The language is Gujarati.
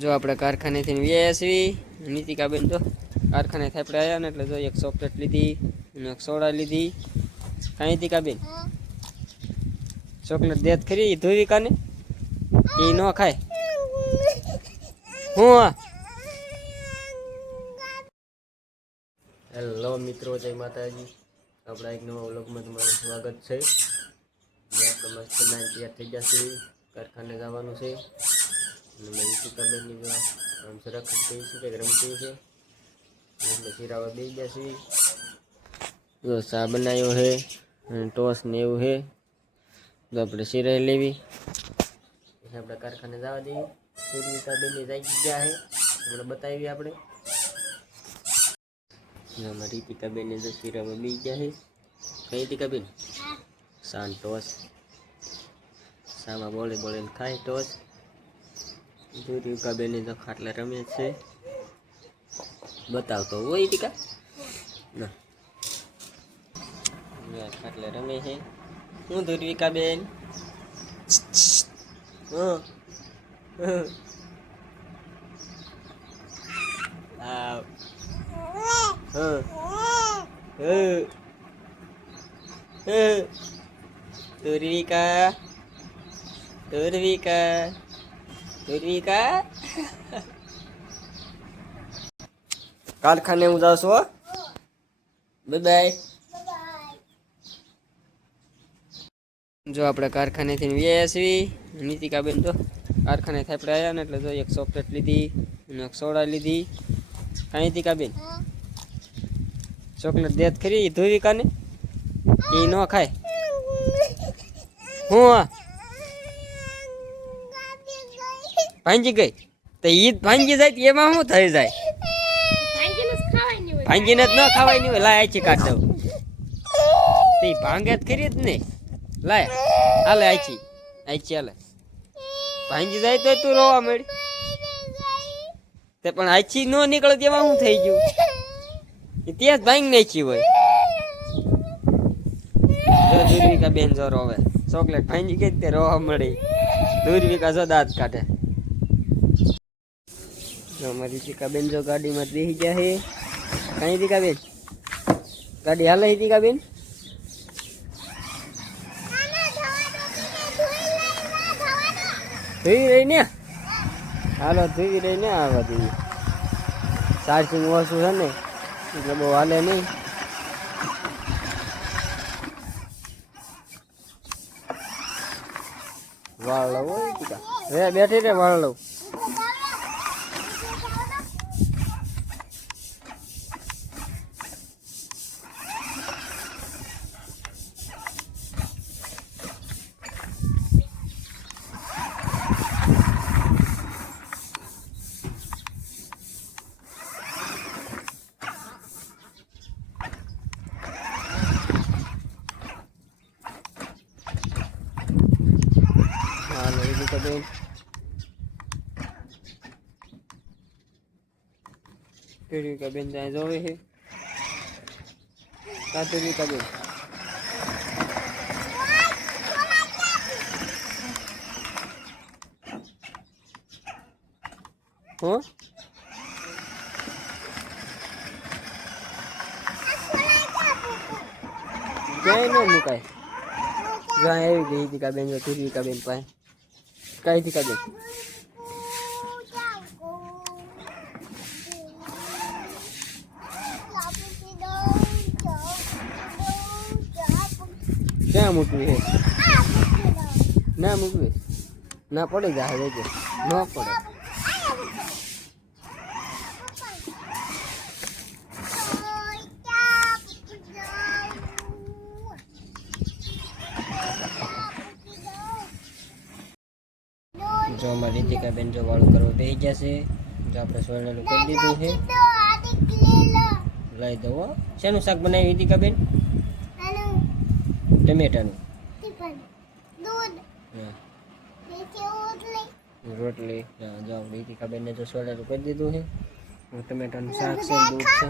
જો આપણે કારખાનેથી વ્યાસવી નીતિકાબેન તો કારખાનેથી આપણે આવ્યા ને એટલે જો એક ચોકલેટ લીધી અને એક સોડા લીધી. કાંઈ નીતિકાબેન ચોકલેટ દેત ખરી ધોવી કાને એ ન ખાય. હું હેલો મિત્રો, જય માતાજી. આપણા એક નવા વ્લોગમાં તમારું સ્વાગત છે. આપણે મસ્ત નાઈ તૈયાર થઈ જશે, કારખાને જવાનું છે. નીતિકાબેનની જો આમ સરસ થઈ છે કે રમતી છે એટલે શીરાવા બે જશે. જો ચા બનાવ્યો છે અને ટોસ ને એવું છે. તો આપણે શીરાઈ લેવી પછી આપણે કારખાને જવા દઈએ. નીતિકાબેનની જાગી ગયા છે હમણાં બતાવી આપણે. અમારી રીતિકાબેનને તો શીરામાં બી ગયા છે. કઈ રીતિકાબેન સાન ટોસ સામાં બોલે બોલે ખાય ટોસ. રીતિકાબેન તો ખાટલા રમે છે. બતાવતો હોય રીતિકા ના ખાટલા રમે છે. હું ધ્રુવિકાબેન ધ્રુવિકા ધ્રુવિકા ધ્રુવિકા કારખાને હું જાઉં છું. Bye bye. જો આપણે કારખાનેથી વ્યાસવી નીતિકાબેન તો કારખાનેથી આપણે આવ્યા ને એટલે જો એક ચોકલેટ લીધી અને એક સોડા લીધી. કાંઈ નીતિકાબેન ચોકલેટ દેત ખરી ધોવી કાને એ ન ખાય. હું ભાંજી ગઈ તો ઈદ ભાંજી જાય એમાં શું થઈ જાય? ભાંજીને જ ન ખાવાય નહીં. લાય આછી કાઢ દઉં તે ભાંગે જ ખરી જ ને. લાય હાલે આછી આછી હાલે ભાંજી જાય તો તું રોવા મળી તે પણ આછી ન નીકળે તેમાં શું થઈ ગયું? ત્યાં જ ભાંગી નાખી હોય. જો ધ્રુવિકા બેન જો રોવે ચોકલેટ ભાંજી ગઈ તે રોવા મળી. ધ્રુવિકા જો દાંત કાઢે. જો અમારી રીતિકાબેન જો ગાડીમાં બેસી ગયા છે. કાંઈ રીતિકાબેન ગાડી હાલે રીતિકાબેન? ધોઈ રહી ને હાલો ધોઈ રહી ને આવવા દઈએ. ચાર્જિંગ ઓછું છે ને એટલે બહુ હાલે નહીં. વાળ લઉં હોય બેઠી રે વાળ લઉં. ધ્રુવિકાબેન ત્યાં જોવે છે. ધ્રુવિકાબેન હો ક્યાંય ન મુકાય. જ્યાં એવી ગઈ રીતિકાબેન જો ધ્રુવિકાબેન પાસે. કઈ રીતિકાબેન ક્યાં મૂકવી છે? ના મૂકવી ના પડી જાય ન પડે. જો અમારી રીતિકાબેન જો વાળું કરવા બેસી ગયા છે. જો આપણે સોનેલું કરી દીધું છે. લઈ દઉં. શેનું શાક બનાવ્યું રીતિકાબેન? ટમેટાનું. રોટલી. જો રીતિકાબેનને તો સોનેલું કરી દીધું છે. ટમેટાનું શાક છે, દૂધ છે.